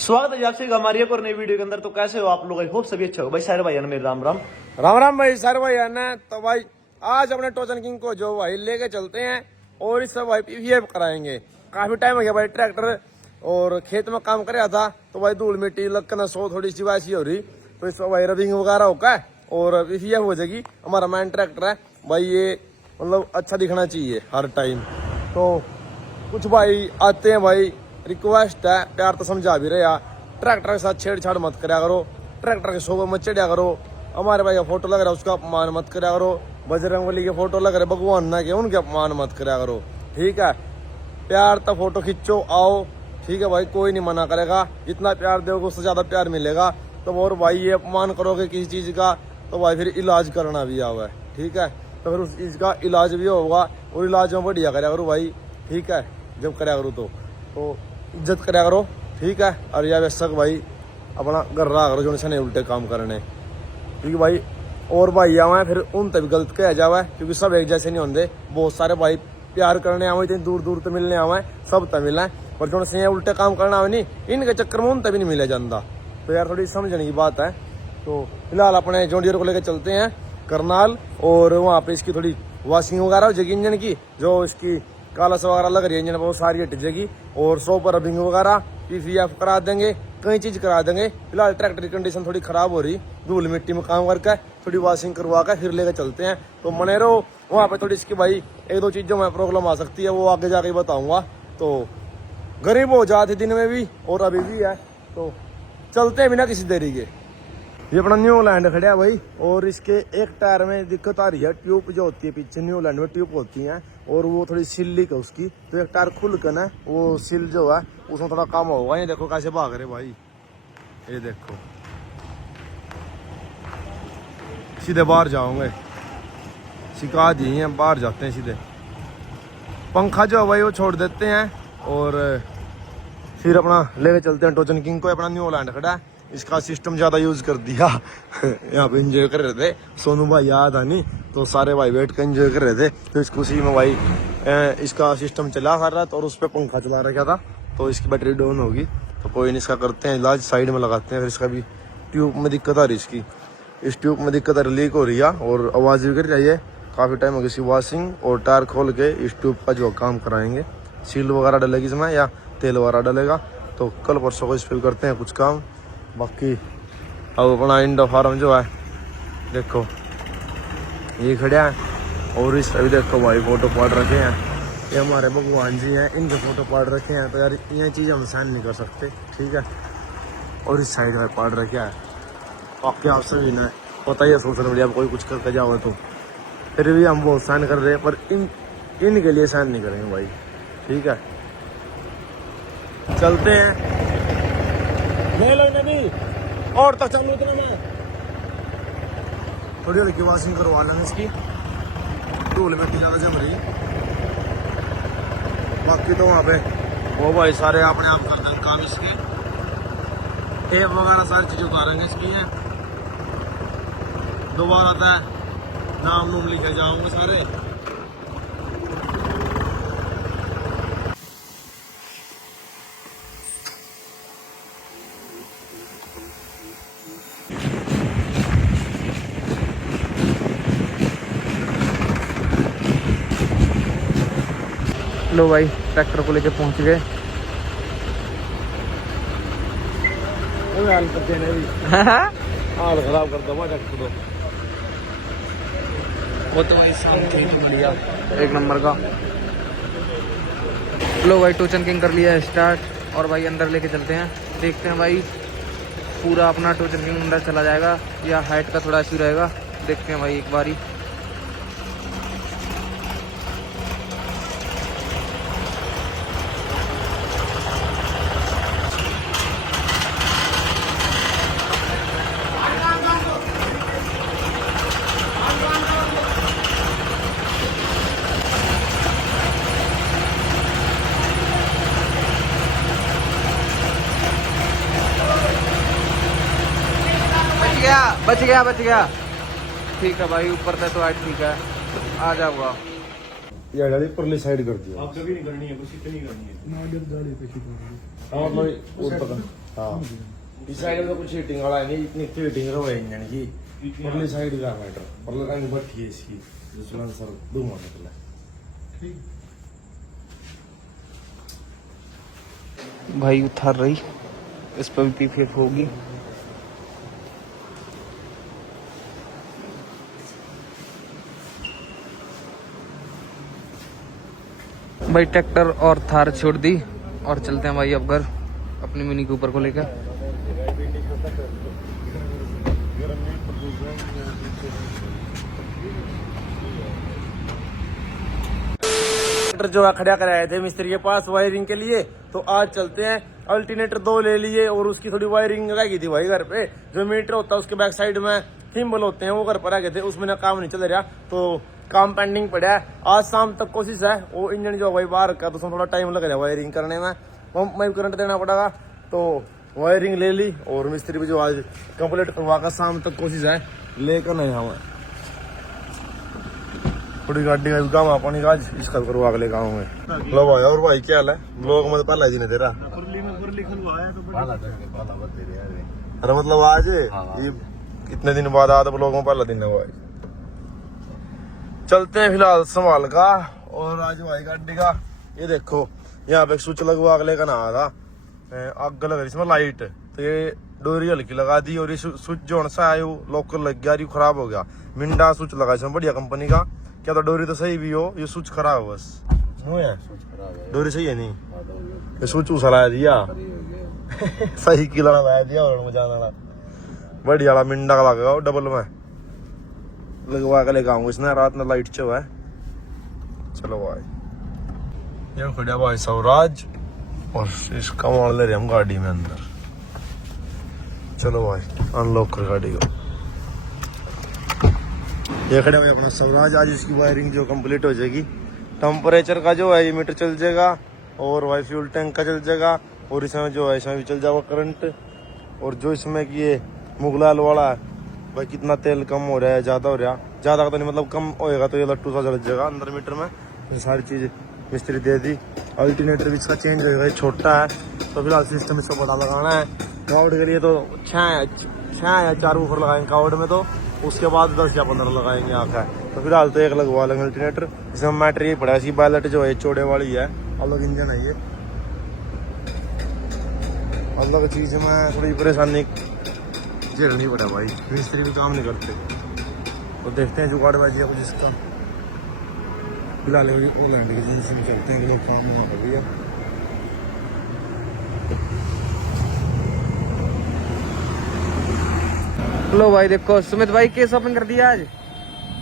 स्वागत है आपसे हमारी एक और नई वीडियो के अंदर। तो कैसे हो आप लोग? आई होप सभी अच्छा हो भाई। सारे भाई मेरे राम राम राम राम भाई। सारे भाई आना तो भाई आज अपने टोचन किंग को जो भाई लेके चलते हैं और इस भाई पीवीएफ कराएंगे। काफी टाइम हो गया भाई ट्रैक्टर और खेत में काम कर रहा था तो भाई धूल मिट्टी लगना सो थोड़ी सी वैसी हो रही तो इस भाई रबिंग वगैरह होगा और पीवीएफ हो जाएगी। हमारा मैन ट्रैक्टर है भाई, ये मतलब अच्छा दिखना चाहिए हर टाइम। तो कुछ भाई आते हैं भाई, रिक्वेस्ट है, प्यार तो समझा भी रहे यार, ट्रैक्टर के साथ छेड़छाड़ मत करा करो, ट्रैक्टर के शोभा मत चढ़ा करो, हमारे भाई का फोटो लग रहा है उसका अपमान मत करा करो, बजरंगबली के फोटो लग रहे भगवान ना के उनके अपमान मत करा करो, ठीक है। प्यार तो फोटो खींचो आओ, ठीक है भाई, कोई नहीं मना करेगा। जितना प्यार दोगे उससे ज्यादा प्यार मिलेगा। तो और भाई ये अपमान करोगे किसी चीज का तो भाई फिर इलाज करना भी आवा है, ठीक है। तो फिर उस चीज का इलाज भी होगा और इलाज में बढ़िया करा करो भाई, ठीक है। जब करा करो तो इज्जत करा करो, ठीक है। और या वैसक भाई अपना घर रहा करो जो नहीं उल्टे काम करने, ठीक है भाई। और भाई आवे फिर उन तभी गलत कहा जावा क्योंकि सब एक जैसे नहीं होंगे। बहुत सारे भाई प्यार करने आवे, इतनी दूर दूर तो मिलने आवे, सब तो मिले पर जो से उल्टे काम करना आवे नहीं, इनके चक्कर में उन तभी नहीं मिले जाता। तो यार थोड़ी समझने की बात है। तो फिलहाल अपने जॉन्डियर को लेकर चलते हैं करनाल और वहाँ पे इसकी थोड़ी वॉशिंग वगैरह हो जाएगी इंजन की, जो इसकी कालस वगैरह लग रही है इंजन बहुत सारी हट जाएगी और 100 पर रबिंग वगैरह पीवीएफ करा देंगे, कई चीज करा देंगे। फिलहाल ट्रैक्टर की कंडीशन थोड़ी खराब हो रही, धूल मिट्टी में काम करके थोड़ी वॉशिंग करवा कर फिर लेकर चलते हैं। तो मने रहो वहाँ पे थोड़ी इसकी भाई एक दो चीजों में प्रॉब्लम आ सकती है, वो आगे जाके बताऊंगा। तो गरीब हो जाती दिन में भी और अभी भी है, तो चलते हैं बिना किसी देरी के। ये अपना न्यू लैंड खड़ा है भाई और इसके एक टायर में दिक्कत आ रही है, ट्यूब जो होती है पीछे न्यू लैंड में ट्यूब होती है और वो थोड़ी सिल लीक है उसकी, तो एक टायर खुल कर ना वो सिल जो है उसमें थोड़ा काम होगा। ये देखो कैसे भाग रहे भाई, ये देखो सीधे बाहर जाओगे, सिखा दिए हैं बाहर जाते हैं सीधे। पंखा जो है भाई वो छोड़ देते हैं और फिर अपना लेके चलते हैं टोचन किंग को। अपना न्यू लैंड खड़ा है, इसका सिस्टम ज्यादा यूज कर दिया यहाँ पे एंजॉय कर रहे थे, सोनू भाई याद है नहीं, तो सारे भाई बैठ कर एंजॉय कर रहे थे। तो इस खुशी में भाई इसका सिस्टम चला कर रहा था और उस पर पंखा चला रखा था, तो इसकी बैटरी डाउन होगी। तो कोई नहीं, इसका करते हैं इलाज, साइड में लगाते हैं। फिर इसका भी ट्यूब में दिक्कत आ रही, इसकी इस ट्यूब में दिक्कत आ रही, लीक हो रही है और आवाज़ भी कर रही है। काफ़ी टाइम हो गई इसकी वॉशिंग और टायर खोल के इस ट्यूब का जो काम कराएंगे, सील वगैरह डलेगी इसमें या तेल वगैरह डलेगा। तो कल परसों को इस पर करते हैं कुछ काम। बाकी अब अपना इंडो फार्म जो है देखो ये खड़ा है और इस अभी देखो भाई फोटो पाड़ रखे हैं, ये हमारे भगवान जी हैं, इनके फोटो पाड़ रखे हैं। तो यार ये चीज़ हम साइन नहीं कर सकते, ठीक है। और इस साइड में पाड़ रखे हैं, बाकी आप सभी ने पता ही है सोशल मीडिया पर कोई कुछ करके जाओ तो फिर भी हम बहुत साइन कर रहे हैं, पर इनके लिए साइन नहीं करेंगे भाई, ठीक है। चलते हैं नहीं और तक चलो इतना मैं थोड़ी हल्की वॉशिंग करवा लेंगे इसकी, धूल में ज्यादा जम रही। बाकी तो वहाँ पे वो भाई सारे अपने आप करते हैं काम इसके, टेप वगैरह सारी चीजें उतारेंगे इसकी है। दोबारा था नाम नूम लिखे जाओगे सारे। लो भाई ट्रैक्टर को लेके पहुंच गए। हाल करते हैं हाल खराब कर दो ट्रैक्टर को। वो तो भाई शाम ठीक बढ़िया एक नंबर का। लो भाई टोचन किंग कर लिया है स्टार्ट और भाई अंदर लेके चलते हैं, देखते हैं भाई पूरा अपना टोचन किंग अंदर चला जाएगा या हाइट का थोड़ा इशू रहेगा, देखते हैं भाई एक बारी। बच गया ठीक है भाई, ऊपर से तो आज ठीक है, आ जाऊंगा। ये गाड़ी परली साइड कर दिया, आप कभी नहीं करनी है, कुछ नहीं करनी है। हाँ भाई ऊपर हाँ इस साइड में तो कुछ हीटिंग वाला है नहीं, इतनी हीटिंग रहो है इंजन की। परली साइड का मैटर परले का भट्टी है इसकी, दूसरा सर दो मॉडल है। भाई उतार रही, इस पर भी पीपीएफ होगी। भाई ट्रैक्टर और थार छोड़ दी और चलते हैं भाई अब घर अपनी मिनी कूपर को लेकर। ट्रैक्टर जो है खड़ा कराए थे मिस्त्री के पास वायरिंग के लिए, तो आज चलते हैं। अल्टरनेटर 2 ले लिए और उसकी थोड़ी वायरिंग रह गई थी भाई घर पे। जो मीटर होता है उसके बैक साइड में थिम्बल होते हैं वो घर पर आ गए थे, उसमें ना काम नहीं चल रहा, तो काम पेंडिंग पड़ा है। आज शाम तक कोशिश है वो इंजन जो भाई बाहर का, तो उसमें थोड़ा टाइम लग रहा है वायरिंग करने में, पंप में करंट देना पड़ेगा। तो वायरिंग ले ली और मिस्त्री भी जो आज कंप्लीट करवा कर शाम तक कोशिश है लेकर नहीं हमें थोड़ी गाड़ी का काम अपनी आज इसका करवा के लेकर आऊंगे। लो भाई और भाई क्या हाल है? ब्लॉग में तो पहला दिन है तेरा। अरे मतलब आज ये कितने दिन बाद आया, तो ब्लॉग में पहला दिन है भाई। चलते हैं फिलहाल संभाल का। और आज भाई गाड़ी का ये देखो, यहाँ पे स्विच लगवा के लेकर आया था, आग लग रही इसमें लाइट, तो ये डोरी हल्की लगा दी और ये स्विच जो सा है वो लॉकर लग गया, खराब हो गया। मिंडा स्विच लगा इसमें बढ़िया कंपनी का, क्या तो डोरी तो सही भी हो, ये स्विच खराब है बस। डोरी सही है नहीं, ये स्विच उसला दिया सही की लड़ा दिया और मजा आना बढ़िया वाला मिंडा का लगा डबल में लगवा के लेकर आऊंगा। इसने रात में लाइट चो है। चलो भाई ये खड़ा भाई स्वराज और इसका मॉडल ले रहे हम गाड़ी में अंदर। चलो भाई अनलॉक कर गाड़ी को। ये खड़ा भाई अपना स्वराज। आज इसकी वायरिंग जो कंप्लीट हो जाएगी। टेम्परेचर का जो है ये मीटर चल जाएगा और वाई फ्यूल टैंक का चल जाएगा और इसमें जो है इसमें भी चल जाएगा करंट। और जो इसमें कि ये मुगलाल वाला है भाई, कितना तेल कम हो रहा है ज्यादा हो रहा, ज्यादा का तो नहीं मतलब कम होएगा, तो ये लट्टू सा जल जाएगा अंदर मीटर में। ये सारी चीज मिस्त्री दे दी। अल्टरनेटर भी इसका चेंज होगा, ये छोटा है तो फिलहाल सिस्टम इसको बड़ा लगाना है। काउड के लिए तो 6 या 4 ऊपर लगाएंगे काउड में, तो उसके बाद 10 या 15 लगाएंगे आखा। तो फिलहाल तो एक लगवा लेंगे अल्टरनेटर। इसमें मैटर ये पड़ा है, इसकी बैलेट जो है चौड़े वाली है, अलग इंजन है ये, अलग चीज में थोड़ी परेशानी झेलनी पड़ा भाई। मिस्त्री भी काम नहीं करते, तो देखते हैं जुगाड़ बाजी है कुछ इसका। फिलहाल ओलैंड की एजेंसी में चलते हैं, काम वहाँ पर भी है। लो भाई देखो सुमित भाई क्या शॉपिंग कर दिया आज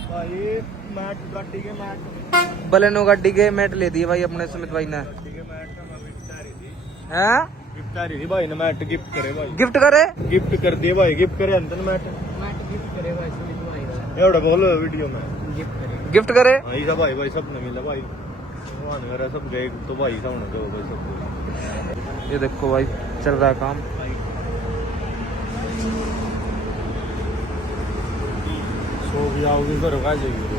भाई? मैट गाड़ी के मैट, बलेनो गाड़ी के मैट ले दिए भाई अपने सुमित भाई ने। हैं गिफ्ट आ रही थी भाई ने, मैट गिफ्ट करे भाई। गिफ्ट करे? गिफ्ट कर दिए भाई, गिफ्ट करे अंदर मैट गिफ्ट करे भाई सुमित भाई एवढा बोल वीडियो में गिफ्ट करे। हाँ भाई सब ने मिला भाई, भगवान वगैरह सब गए तो भाई सब ने दो भाई सब। ये देखो भाई चल रहा है काम। सो भी आओगे घर का जाएगी।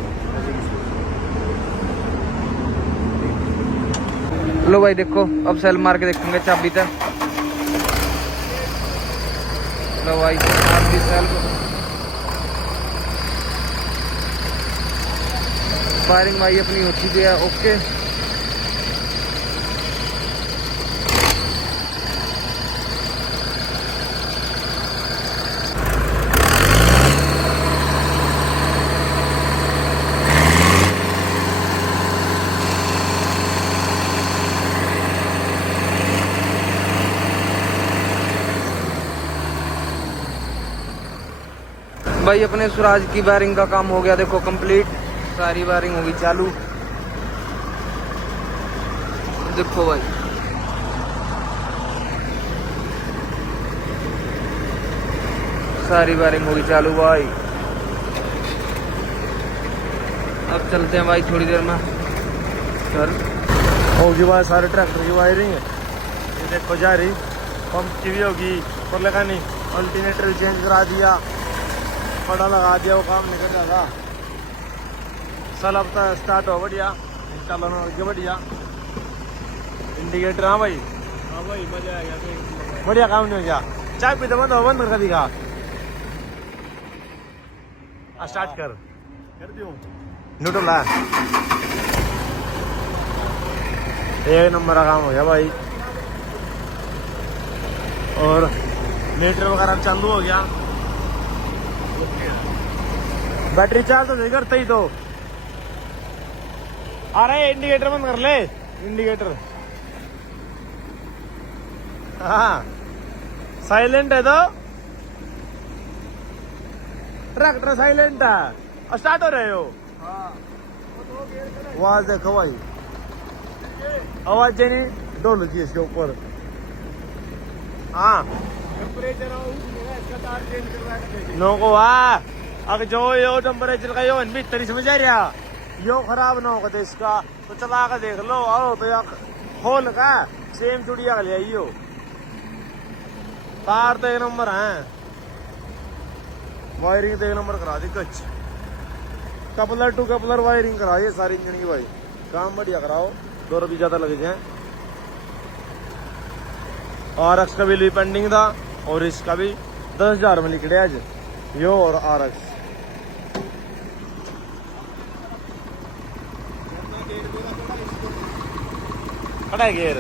लो भाई देखो अब सेल मार के देखेंगे चाबी तक। लो भाई मार दी सेल। फायरिंग भाई अपनी होती है ओके। भाई अपने स्वराज की वायरिंग का काम हो गया देखो कंप्लीट, सारी वायरिंग होगी चालू। देखो भाई सारी वायरिंग होगी चालू भाई। अब चलते हैं भाई थोड़ी देर में। चल होगी भाई सारे ट्रैक्टर की वायरिंग है, ये देखो जा रही। पंप की भी होगी पर लगा नहीं, अल्टरनेटर भी चेंज करा दिया, पड़ा लगा दिया, वो काम नहीं कर रहा था। सल अब तक स्टार्ट हो बढ़िया, इंस्टॉल हो गया बढ़िया। इंडिकेटर हाँ भाई हाँ भाई मजा आ गया। बढ़िया काम नहीं हो गया। चाय पीते बंद हो, बंद कर दिखा। स्टार्ट कर दियो न्यूट्रल है। एक नंबर का काम हो गया भाई। और मीटर वगैरह चालू हो गया। बैटरी चार्ज तो नहीं करते ही तो। अरे इंडिकेटर बंद कर ले, इंडिकेटर। हाँ साइलेंट है तो ट्रैक्टर साइलेंट है। स्टार्ट हो रहे हो? आवाज देखो भाई, आवाज नहीं डोल की इसके ऊपर। हाँ नो को अब जो यो टेम्परेचर का यो भीतर समझ आ रहा, यो खराब ना होगा तो इसका तो चला कर देख लो। आओ तो यार खोल का सेम चुड़िया का ले आइयो। तार तो एक नंबर है, वायरिंग तो एक नंबर करा दी कच। कपलर टू कपलर वायरिंग कराइए सारी इंजन की भाई, काम बढ़िया कराओ। 2 रुपये ज्यादा लग जाए। RX का बिल भी पेंडिंग था और इसका भी 10,000 में लिख आज यो और RX। खड़ा है गेर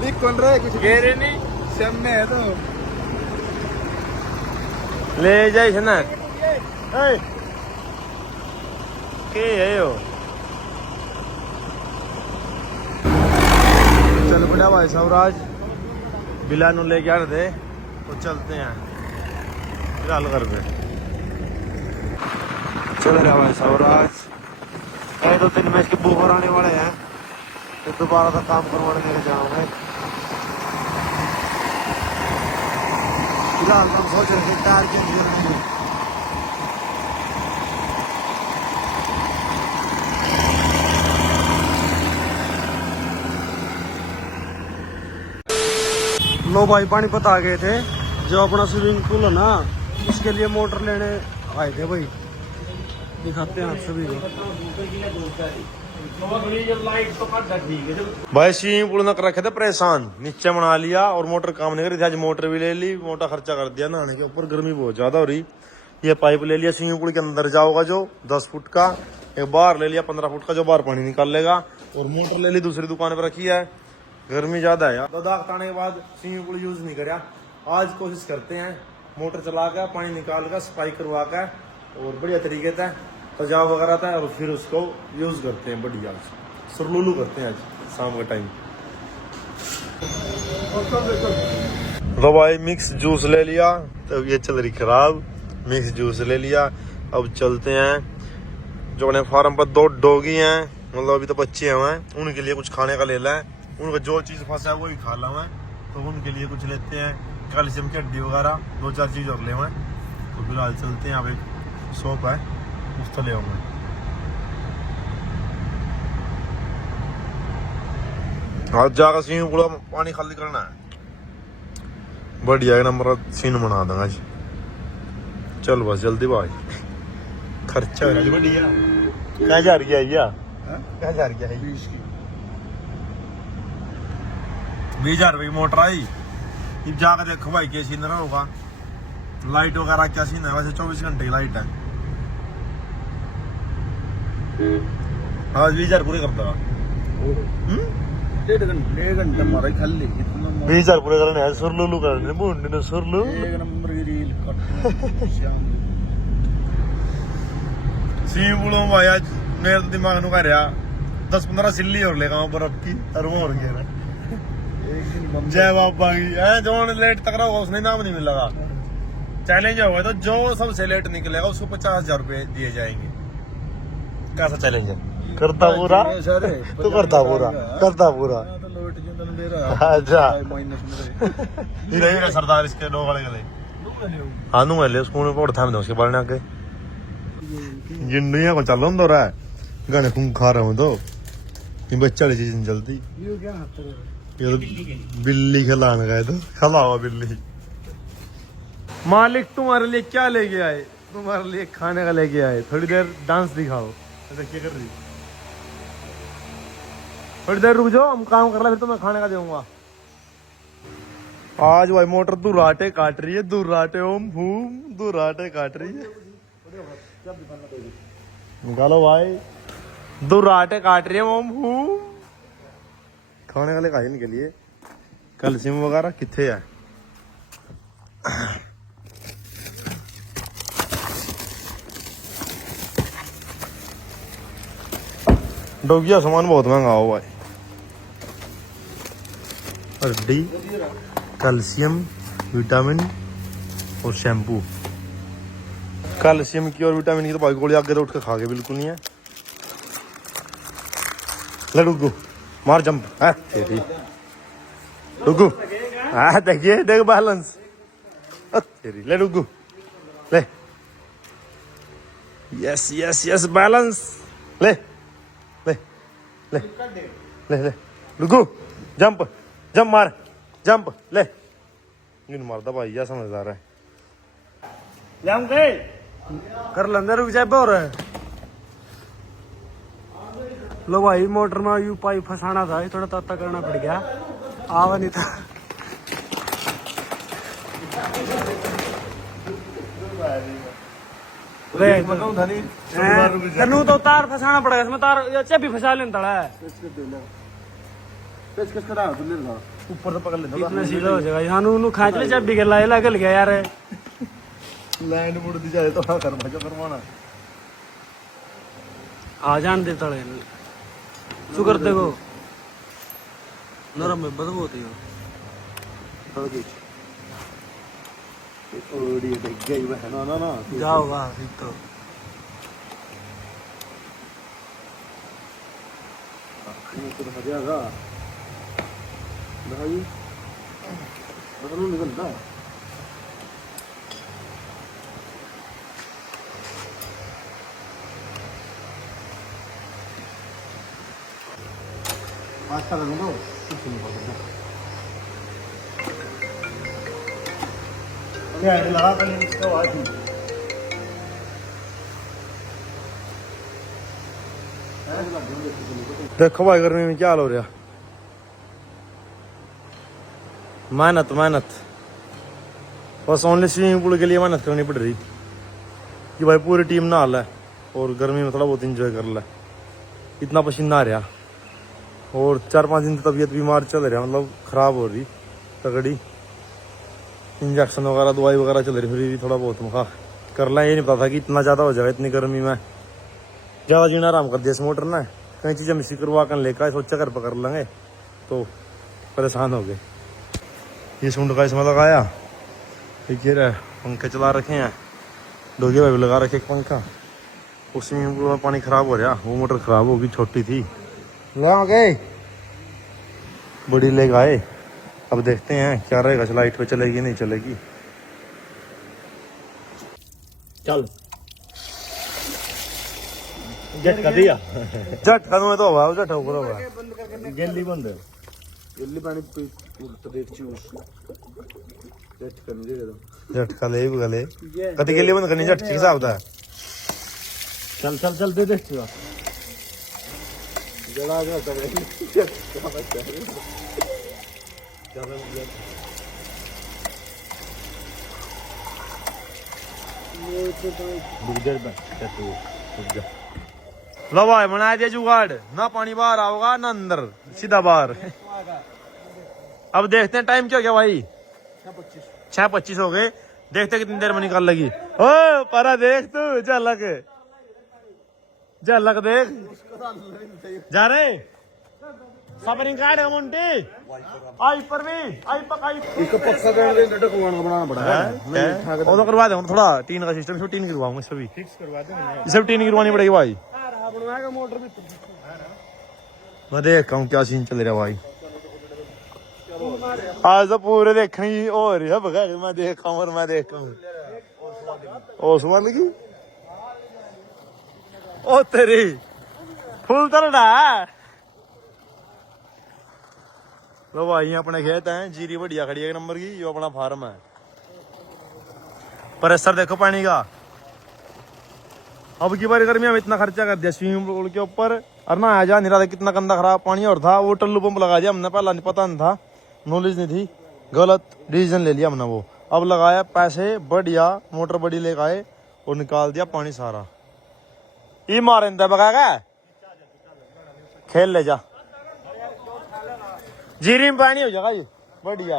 लिख कौन रहा है? कुछ गेर नहीं सेम में है तो ले जाए ना के है यो। चल बढ़िया भाई सवराज बिलानू लेके आ रहे थे तो चलते हैं फिलहाल घर पे। चल रहा भाई सवराज, 2-3 में इसके बुखार आने वाले हैं तो दोबारा का काम करवाने लेके जाऊंगा। फिलहाल हम सोच रहे थे टायर चेंज करेंगे। लो भाई पानीपत आ गए थे। जो अपना स्विमिंग पूल है ना उसके लिए मोटर लेने आए थे भाई, दिखाते हैं आप सभी को। भाई स्विमिंग पूल न कर रखे थे परेशान, नीचे बना लिया और मोटर काम नहीं कर रही थी। आज मोटर भी ले ली, मोटा खर्चा कर दिया नहाने के ऊपर, गर्मी बहुत ज्यादा हो रही। ये पाइप ले लिया स्विमिंग पूल के अंदर जाओगा जो 10 फुट का, एक बाहर ले लिया 15 फुट का जो बाहर पानी निकाल लेगा। और मोटर ले ली दूसरी दुकान पर रखी है, गर्मी ज्यादा है यार। तो दाग ताने के बाद स्विमिंग पूल यूज नहीं कराया। आज कोशिश करते हैं मोटर चला कर पानी निकाल कर सफाई करवा कर और बढ़िया तरीके से तेजाब वगैरह था और फिर उसको यूज करते हैं बढ़िया सरलूलू करते हैं आज शाम के टाइम। तो भाई मिक्स जूस ले लिया, तो ये चल रही खराब। मिक्स जूस ले लिया, अब चलते हैं। जो अपने फार्म पर 2 डॉगी हैं, मतलब अभी तो बच्चे हैं, उनके लिए कुछ खाने का ले लें। उनको जो चीज़ फंसा है वही खा ला मैं, तो उनके लिए कुछ लेते हैं, कैल्शियम की हड्डी वगैरह 2-4 चीज़ और ले हुए। तो फिलहाल चलते हैं, यहाँ पे एक शॉप है उस तो ले आऊँगा। आज जाकर स्विमिंग पूल में पानी खाली करना है, बढ़िया एक नंबर सीन बना दूंगा आज। चल बस जल्दी भाई, खर्चा हो रहा है बढ़िया। क्या जा रही है भैया? क्या जा रही है? 20,000 रुपये की मोटर आई। अब जाकर देखो भाई क्या सीन रहा होगा, लाइट वगैरह क्या सीन है। वैसे 24 घंटे की लाइट है। आज 20,000 पूरे करता 1.5 घंटा मारा खाली 20,000 पूरे करने हैं। सुरलू करने मुंडे ने सुरलू एक नंबर की रील सीबुलों भाई आज मेरे तो दिमाग नु कर रहा 10-15 सिल्ली और लेगा बर्फ की और वो और गया जय बाबा की है। जो लेट तक रहा होगा उसने नाम नहीं मिलेगा। चैलेंज होगा तो जो सबसे लेट निकलेगा उसको 50,000 रुपए दिए जाएंगे। कैसा चैलेंज है? करता पूरा तो करता पूरा करता पूरा। अच्छा सरदार इसके 2 वाले गले हाँ नू ले स्कूल में थाम दो उसके बारे में आगे जिंदगी को चल रहा रहा है गाने खून खा रहा हूँ। तो ये बच्चा वाली चीज नहीं चलती। ये तो बिल्ली खिलाने गए तो खिलाओ बिल्ली। मालिक तुम्हारे लिए क्या लेके आए? तुम्हारे लिए खाने का लेके आए। थोड़ी देर डांस दिखाओ। क्या कर रही? थोड़ी देर रुक जाओ, हम काम कर रहे फिर तो मैं खाने का दूंगा। आज भाई मोटर दुराटे काट रही है, दुराटे ओम भूम दुराटे काट रही है। निकालो भाई, दुराटे काट रही है ओम भूम। खाने वाले खाए इनके लिए कैल्शियम वगैरह कितने है। डोगिया सामान बहुत महंगा हो भाई। हड्डी, कैल्शियम, विटामिन और शैम्पू। कैल्शियम की और विटामिन की तो भाई गोली आगे तो उठ के खा के बिल्कुल नहीं है। ले डुगू मार जंप है तेरी डुगू। हाँ देखिए देख बैलेंस तेरी। ले डुगू ले। Yes yes yes balance. ले ले ले ले ले डुगू जंप जंप मार जंप ले। इन मारता भाई या समझदार है। ले हम गए कर लंदे रुक जाए हो रहा है। लो भाई मोटर में यू पाइप फंसाना था, ये थोड़ा ताता करना पड़ गया, आवा नहीं था। तनु तो तार फंसाना पड़ेगा इसमें, तार चाबी फंसा लेना है। ऊपर तो पकड़ लेता इतना सीधा हो जाएगा। यहाँ नू खाँच ले चाबी के लाए लगल गया यार। लैंड मुड़ दी जाए तो हाँ करवा जो करवाना। आ जान दे तड़े शुगर देखो नरम में बदबू होती है। जाओगा तो निकलता पास्ता कर दो कुछ नहीं पता ये लगा कर इसका वाटी। देखो भाई गर्मी में क्या हाल हो रहा। मेहनत मेहनत बस ओनली स्विमिंग पूल के लिए मेहनत करनी पड़ रही कि भाई पूरी टीम नहा ले और गर्मी में थोड़ा बहुत इंजॉय कर ले। इतना पसीना आ रहा और 4-5 दिन तबीयत बीमार चल रहा, मतलब ख़राब हो रही तगड़ी। इंजेक्शन वगैरह दवाई वगैरह चल रही, फिर भी थोड़ा बहुत मुखा कर लें। ये नहीं पता था कि इतना ज़्यादा हो जाएगा इतनी गर्मी में। ज़्यादा जीना आराम कर दिया इस मोटर ने। कई चीज़ें मिसी करवा कर लेकर सोचा घर पकड़ लेंगे तो परेशान हो गए। ये सूंड का इसमें लगाया, ठीक है। पंखे चला रखे हैं, डोगे भाई लगा रखे एक पंखा। उसमें पानी ख़राब हो रहा, वो मोटर ख़राब होगी, छोटी थी। ले गए बड़ी ले गए। अब देखते हैं क्या रहेगा, लाइट पे चलेगी नहीं चलेगी। चल झटका दिया, झटका में तो हवा झटका ऊपर होगा। जल्दी बंद है, जल्दी पानी झटका ले गले कति के लिए बंद करनी झटके हिसाब होता है। चल चल चल दे दे जला गया लो भाई बना दिया जुगाड़, ना पानी बाहर आओगा ना अंदर, सीधा बाहर। अब देखते हैं टाइम क्या हो गया भाई, 6:25 हो गए। देखते कितनी देर में निकाल लगी। ओ परा देख तू, झलक झलक देख जा रहे सबरिंग कार्ड है मुंटी आई पर भी आई पकाई एक पक्का बनाना पड़ा है। वो तो करवा दे थोड़ा टीन का सिस्टम, इसमें टीन गिरवाऊंगा, इसे भी फिक्स करवा दे, इसे भी टीन गिरवानी पड़ेगी भाई। मोटर भी मैं देख हूँ क्या सीन चल रहा भाई। आज तो पूरे देखने हो रही है बगैर मैं देखा हूँ, मैं देखा हूँ ओ सुबह लगी ओ तेरी फुल तरड़ा। लो भाई अपने खेत हैं, जीरी बढ़िया खड़ी है एक नंबर की, जो अपना फार्म है। प्रेशर देखो पानी का। अब की बार गर्मी में इतना खर्चा कर दिया स्विमिंग पूल के ऊपर, और ना आजा नहीं रहा था, कितना गंदा खराब पानी और था। वो टल्लू पंप लगा दिया हमने, पहला नहीं पता नहीं था, नॉलेज नहीं थी। गलत डिसीजन ले लिया हमने वो। अब लगाया पैसे बढ़िया, मोटर बड़ी लेकर आए और निकाल दिया पानी सारा। ये मारे बगा खेल ले जा, जीरी में पानी हो जाएगा ये बढ़िया।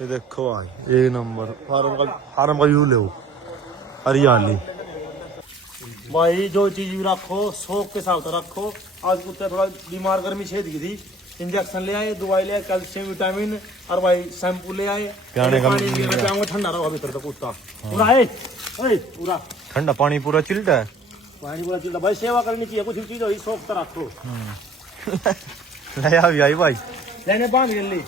ये देखो भाई एक नंबर फार्म का व्यू ले हरियाली। भाई जो चीज रखो शौक के साथ रखो। आज कुत्ता थोड़ा बीमार, गर्मी छेद गई थी, इंजेक्शन ले आए, दवाई ले आए, कैल्शियम विटामिन और भाई शैम्पू ले आए। प्याने का पानी ठंडा रहा भीतर तक कुत्ता पूरा पूरा ठंडा पानी पूरा चिल्ड है। पानी पूरा चिल्ला। भाई सेवा करनी चाहिए, कुछ भी चीज हो शौक तो रखो। ले आ भी आई भाई लेने बांध गली